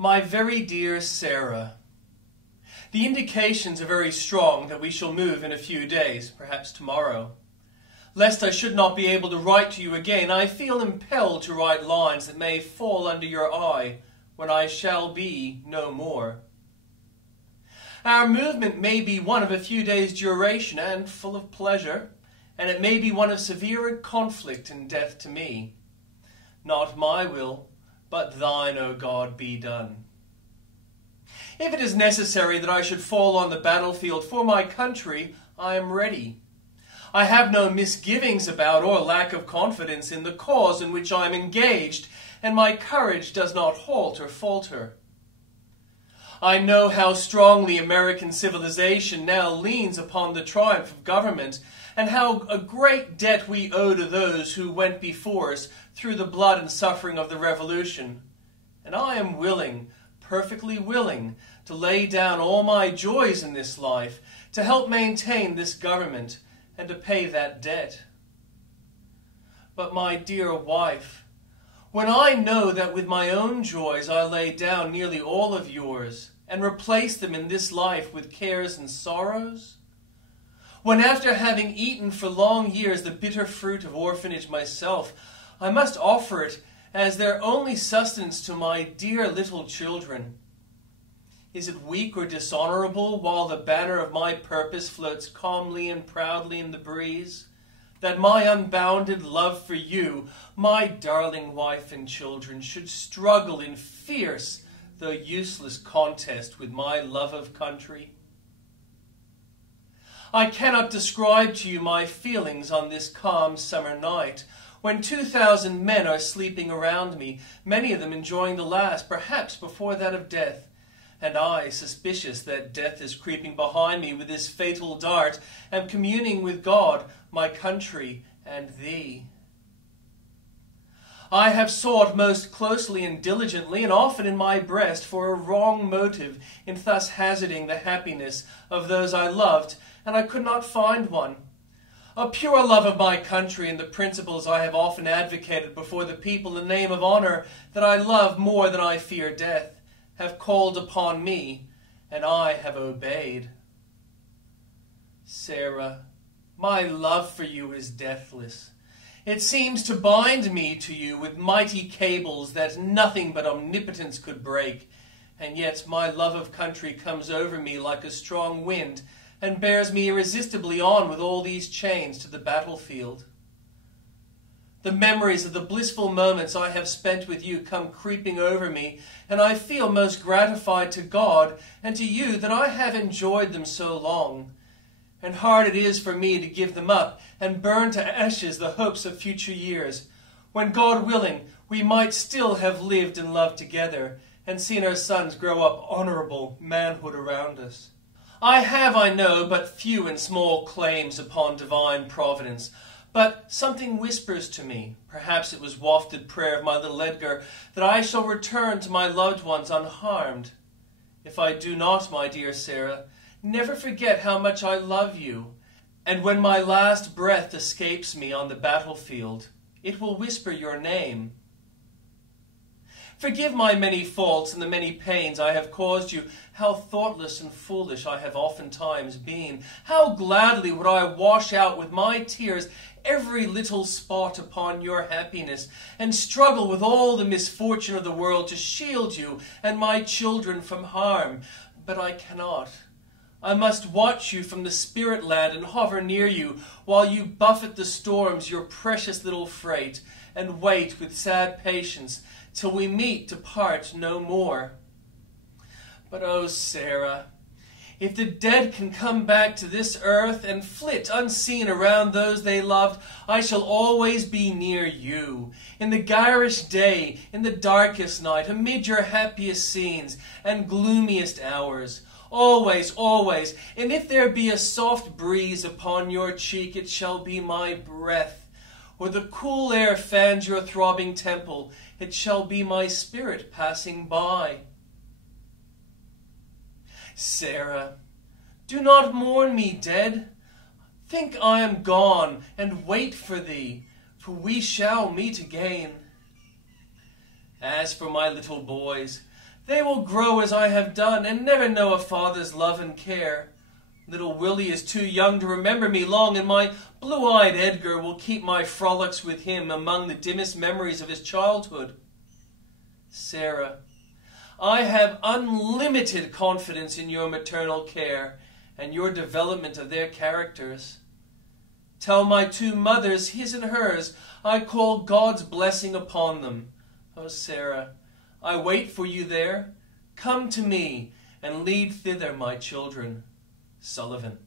My very dear Sarah, the indications are very strong that we shall move in a few days, perhaps tomorrow. Lest I should not be able to write to you again, I feel impelled to write lines that may fall under your eye when I shall be no more. Our movement may be one of a few days' duration and full of pleasure, and it may be one of severe conflict and death to me. Not my will, but thine, O God, be done. If it is necessary that I should fall on the battlefield for my country, I am ready. I have no misgivings about or lack of confidence in the cause in which I am engaged, and my courage does not halt or falter. I know how strongly American civilization now leans upon the triumph of government, and how a great debt we owe to those who went before us through the blood and suffering of the Revolution. And I am willing, perfectly willing, to lay down all my joys in this life to help maintain this government and to pay that debt. But my dear wife, when I know that with my own joys I lay down nearly all of yours and replace them in this life with cares and sorrows, when after having eaten for long years the bitter fruit of orphanage myself, I must offer it as their only sustenance to my dear little children, is it weak or dishonorable, while the banner of my purpose floats calmly and proudly in the breeze, that my unbounded love for you, my darling wife and children, should struggle in fierce though useless contest with my love of country? I cannot describe to you my feelings on this calm summer night, when 2,000 men are sleeping around me, many of them enjoying the last, perhaps before that of death, and I, suspicious that death is creeping behind me with this fatal dart, am communing with God, my country, and thee. I have sought most closely and diligently, and often in my breast, for a wrong motive in thus hazarding the happiness of those I loved, and I could not find one. A pure love of my country and the principles I have often advocated before the people in the name of honor, that I love more than I fear death, have called upon me, and I have obeyed. Sarah, my love for you is deathless. It seems to bind me to you with mighty cables that nothing but omnipotence could break, and yet my love of country comes over me like a strong wind, and bears me irresistibly on with all these chains to the battlefield. The memories of the blissful moments I have spent with you come creeping over me, and I feel most gratified to God and to you that I have enjoyed them so long. And hard it is for me to give them up and burn to ashes the hopes of future years, when, God willing, we might still have lived and loved together, and seen our sons grow up honorable manhood around us. I have, I know, but few and small claims upon divine providence, but something whispers to me, perhaps it was wafted prayer of my little Edgar, that I shall return to my loved ones unharmed. If I do not, my dear Sarah, never forget how much I love you, and when my last breath escapes me on the battlefield, it will whisper your name. Forgive my many faults and the many pains I have caused you. How thoughtless and foolish I have oftentimes been. How gladly would I wash out with my tears every little spot upon your happiness, and struggle with all the misfortune of the world to shield you and my children from harm. But I cannot. I must watch you from the spirit land and hover near you, while you buffet the storms your precious little freight, and wait with sad patience till we meet to part no more. But oh, Sarah, if the dead can come back to this earth and flit unseen around those they loved, I shall always be near you, in the garish day, in the darkest night, amid your happiest scenes and gloomiest hours. Always, always, and if there be a soft breeze upon your cheek, it shall be my breath, or the cool air fans your throbbing temple, it shall be my spirit passing by. Sarah, do not mourn me dead. Think I am gone, and wait for thee, for we shall meet again. As for my little boys, They will grow as I have done, and never know a father's love and care. Little Willie is too young to remember me long, and my blue-eyed Edgar will keep my frolics with him among the dimmest memories of his childhood. Sarah, I have unlimited confidence in your maternal care and your development of their characters. Tell my two mothers, his and hers, I call God's blessing upon them. Oh, Sarah, I wait for you there. Come to me, and lead thither my children. Sullivan.